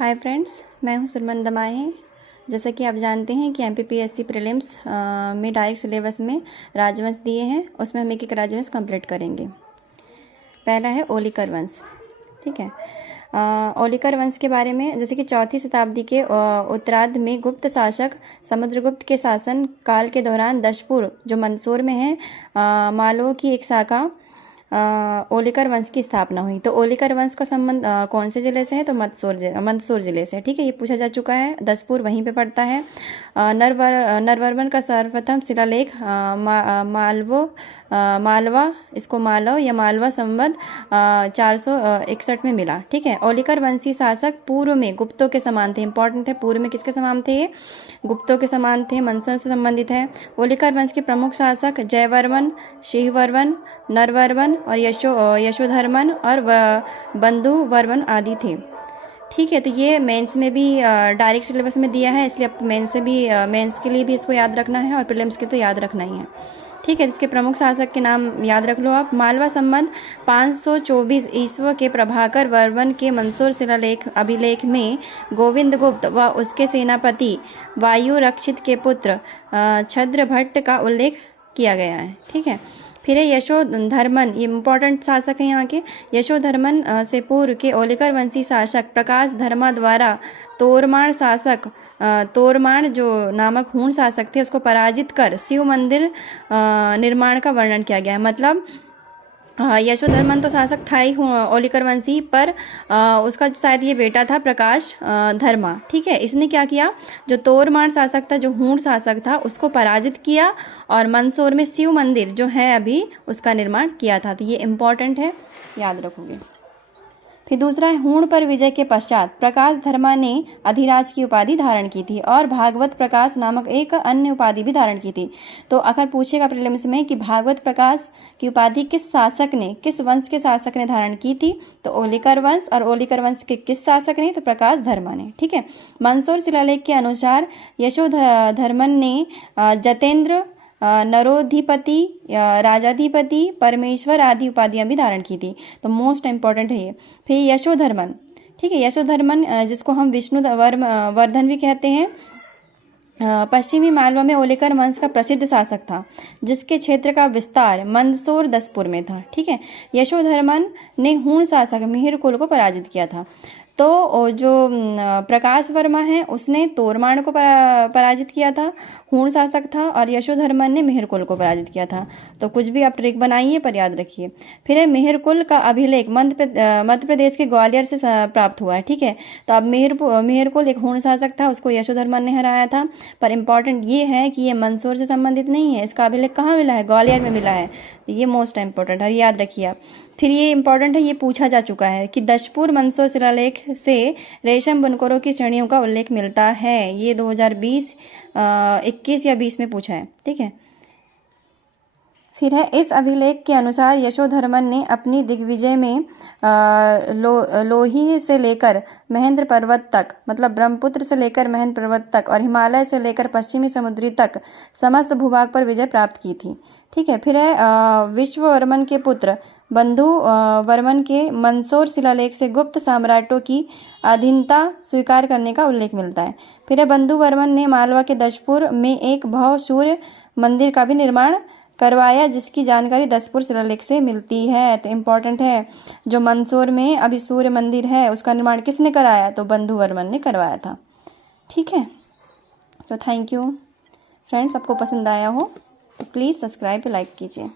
Hi friends, मैं हूं Surman दमाही। जैसा कि आप जानते हैं कि एमपीपीएससी प्रीलिम्स में डायरेक्ट सिलेबस में राजवंश दिए हैं, उसमें हम एक एक राजवंश कंप्लीट करेंगे। पहला है ओलिकर वंश। ठीक है, ओलिकर वंश के बारे में जैसे कि 4वीं शताब्दी के उत्तरार्ध में गुप्त शासक समुद्रगुप्त के शासन काल के दौरान दशपुर जो मंदसौर में है मालवों की एक शाखा ओलिकर वंश की स्थापना हुई। तो ओलिकर वंश का संबंध कौन से जिले से है? तो मंदसौर जिले से। ठीक है, ये पूछा जा चुका है। दसपुर वहीं पे पड़ता है। नरवर्मन का सर्वप्रथम शिलालेख मालवा, इसको मालव या मालवा संवत 461 में मिला। ठीक है, ओलिकर वंशी शासक पूर्व में गुप्तों के समान थे। इंपॉर्टेंट है, पूर्व में किसके समान थे? ये गुप्तों के समान थे, मंदसौर से संबंधित है। ओलिकर वंश के प्रमुख शासक जयवर्मन, शिववर्मन, नरवर्मन और यशोधर्मन और बंधु वर्मन आदि थे। ठीक है, तो ये मेंस में भी डायरेक्ट सिलेबस में दिया है, इसलिए आप मेंस के लिए भी इसको याद रखना है और प्रीलिम्स के तो याद रखना ही है। ठीक है, इसके प्रमुख शासक के नाम याद रख लो आप। मालवा संबंध 524 ईस्वी के प्रभाकर वर्मन के मंदसौर शिलालेख अभिलेख में गोविंद गुप्त व उसके सेनापति वायु रक्षित के पुत्र छद्रभट्ट का उल्लेख किया गया है। ठीक है, फिर है यशोधर्मन, ये इंपॉर्टेंट शासक है यहाँ के। यशोधर्मन से पूर्व के ओलिकर वंशी शासक प्रकाश धर्मा द्वारा तोरमाण जो नामक हूण शासक थे उसको पराजित कर शिव मंदिर निर्माण का वर्णन किया गया है। मतलब यशोधर्मन तो शासक था ही ओलिकर वंशी, पर उसका शायद ये बेटा था प्रकाश धर्मा। ठीक है, इसने क्या किया, जो तोरमाण शासक था, जो हूण शासक था, उसको पराजित किया और मंदसौर में शिव मंदिर जो है अभी उसका निर्माण किया था। तो ये इम्पॉर्टेंट है, याद रखोगे। फिर दूसरा है, हूण पर विजय के पश्चात प्रकाश धर्मा ने अधिराज की उपाधि धारण की थी और भागवत प्रकाश नामक एक अन्य उपाधि भी धारण की थी। तो अगर पूछेगा प्रीलिम्स में कि भागवत प्रकाश की उपाधि किस वंश के शासक ने धारण की थी, तो ओलिकर वंश, और ओलिकर वंश के किस शासक ने? तो प्रकाश धर्मा ने। ठीक है, मंदसौर शिलालेख के अनुसार यशोधर्मन ने जतेंद्र, नरोधिपति, राजाधिपति, परमेश्वर आदि उपाधियां भी धारण की थी। तो मोस्ट इंपॉर्टेंट है ये। फिर यशोधर्मन। ठीक है, यशोधर्मन जिसको हम विष्णु वर्धन भी कहते हैं, पश्चिमी मालवा में ओलिकर वंश का प्रसिद्ध शासक था, जिसके क्षेत्र का विस्तार मंदसौर दसपुर में था। ठीक है, यशोधर्मन ने हूण शासक मिहिर कुल को पराजित किया था। तो जो प्रकाश वर्मा है उसने तोरमाण को पराजित किया था, हूण शासक था, और यशोधर्मन ने मिहिरकुल को पराजित किया था। तो कुछ भी आप ट्रिक बनाइए पर याद रखिए। फिर है, मिहिरकुल का अभिलेख मध्य प्रदेश के ग्वालियर से प्राप्त हुआ है। ठीक है, तो अब मिहिरकुल एक हूण शासक था, उसको यशोधर्मन ने हराया था। पर इंपॉर्टेंट ये है कि ये मंदसौर से संबंधित नहीं है, इसका अभिलेख कहाँ मिला है? ग्वालियर में मिला है। तो ये मोस्ट इंपॉर्टेंट है, याद रखिए आप। फिर ये इंपॉर्टेंट है, ये पूछा जा चुका है कि दशपुर मंदसौर शिलालेख से रेशम बुनकरों की श्रेणियों का उल्लेख मिलता है। ये 2020 21 या 20 में पूछा है। ठीक है, फिर है, इस अभिलेख के अनुसार यशोधर्मन ने अपनी दिग्विजय में लोही से लेकर महेंद्र पर्वत तक, मतलब ब्रह्मपुत्र से लेकर महेंद्र पर्वत तक और हिमालय से लेकर पश्चिमी समुद्री तक समस्त भूभाग पर विजय प्राप्त की थी। ठीक है, फिर है, विश्ववर्मन के पुत्र बंधु वर्मन के मंदसौर शिलालेख से गुप्त सम्राटों की अधीनता स्वीकार करने का उल्लेख मिलता है। फिर है, बंधु वर्मन ने मालवा के दशपुर में एक भव्य सूर्य मंदिर का भी निर्माण करवाया, जिसकी जानकारी दशपुर शिलालेख से मिलती है। तो इम्पॉर्टेंट है, जो मंदसौर में अभी सूर्य मंदिर है उसका निर्माण किसने कराया? तो बंधु वर्मन ने करवाया था। ठीक है, तो थैंक यू फ्रेंड्स, आपको पसंद आया हो तो प्लीज़ सब्सक्राइब लाइक कीजिए।